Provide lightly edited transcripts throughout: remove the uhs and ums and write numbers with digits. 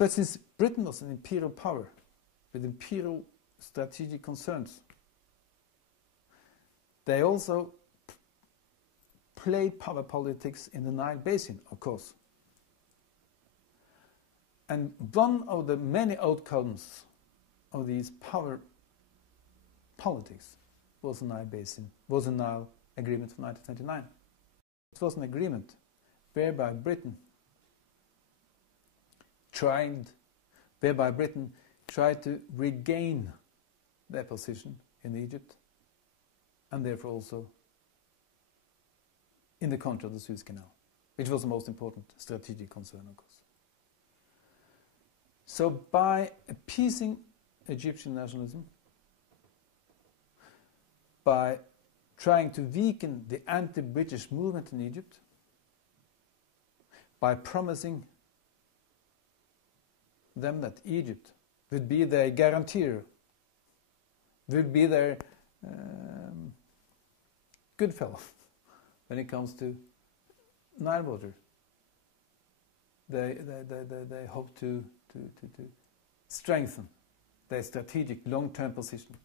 But since Britain was an imperial power with imperial strategic concerns, they also played power politics in the Nile Basin, of course. And one of the many outcomes of these power politics was the Nile Basin, was the Nile Agreement of 1929. It was an agreement whereby Britain tried to regain their position in Egypt, and therefore also in the country of the Suez Canal, which was the most important strategic concern, of course. So by appeasing Egyptian nationalism, by trying to weaken the anti-British movement in Egypt, by promising them that Egypt would be their guarantor, would be their good fellow when it comes to Nile water. They hope to strengthen their strategic long-term position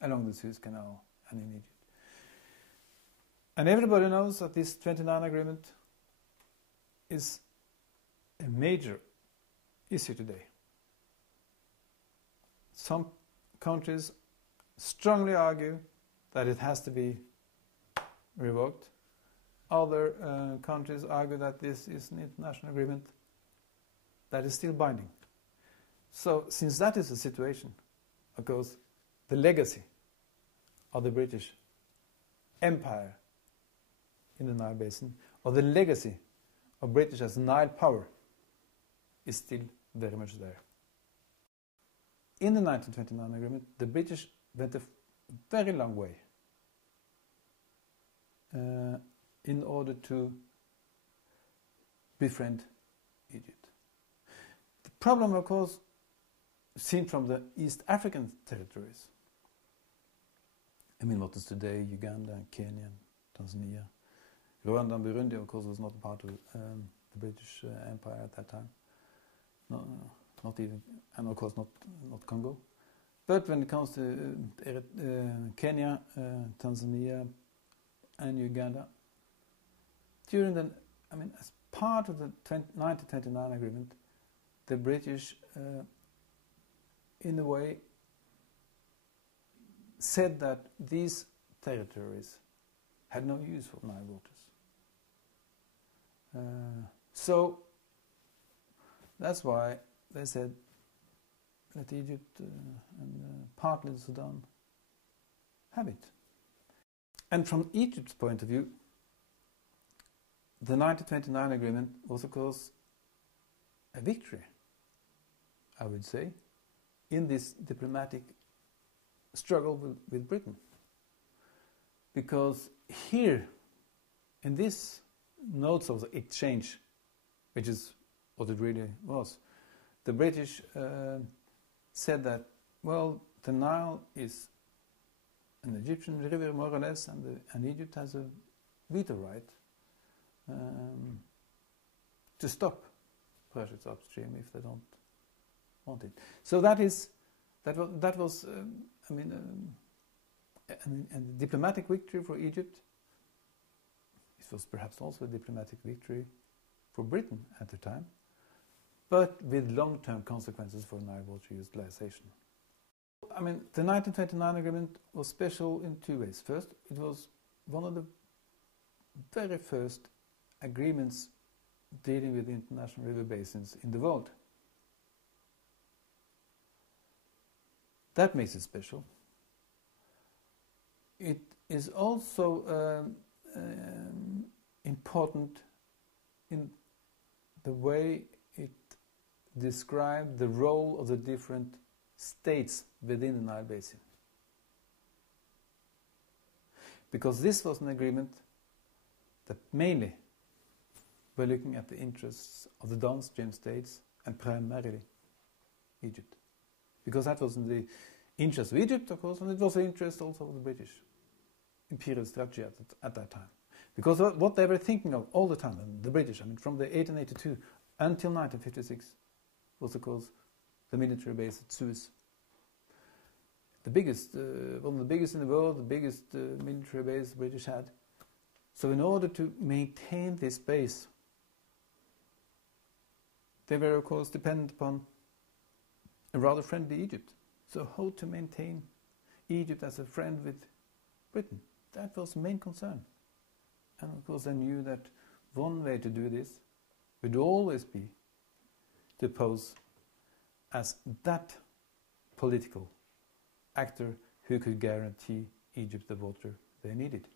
along the Suez Canal and in Egypt. And everybody knows that this 29 agreement is a major issue today. Some countries strongly argue that it has to be revoked. Other countries argue that this is an international agreement that is still binding. So, since that is the situation, of course, the legacy of the British Empire in the Nile Basin, or the legacy of British as Nile power, is still very much there. In the 1929 agreement, the British went a very long way in order to befriend Egypt. The problem, of course, seen from the East African territories, I mean what is today Uganda, Kenya, Tanzania, Rwanda and Burundi, of course, was not part of the British Empire at that time. No, not even, and of course not Congo. But when it comes to Kenya, Tanzania and Uganda, during the, as part of the 1929 agreement, the British, in a way, said that these territories had no use for Nile waters. So that's why they said, let Egypt and partly Sudan have it. And from Egypt's point of view, the 1929 agreement was, of course, a victory, I would say, in this diplomatic struggle with Britain. Because here, in this notes of the exchange, which is what it really was, the British said that, well, the Nile is an Egyptian river, more or less, and Egypt has a veto right to stop projects upstream if they don't want it. So that was a diplomatic victory for Egypt. It was perhaps also a diplomatic victory for Britain at the time, but with long-term consequences for Nile water utilization. The 1929 agreement was special in two ways. First, it was one of the very first agreements dealing with international river basins in the world. That makes it special. It is also important in the way it described the role of the different states within the Nile Basin. Because this was an agreement that mainly were looking at the interests of the downstream states and primarily Egypt. Because that was in the interest of Egypt, of course, and it was the interest also of the British imperial strategy at that time. Because what they were thinking of all the time, and the British, from the 1882 until 1956, was of course the military base at Suez. The biggest, one of the biggest in the world, the biggest military base the British had. So in order to maintain this base, they were of course dependent upon a rather friendly Egypt. So how to maintain Egypt as a friend with Britain? That was the main concern. And of course I knew that one way to do this would always be to pose as that political actor who could guarantee Egypt the water they needed.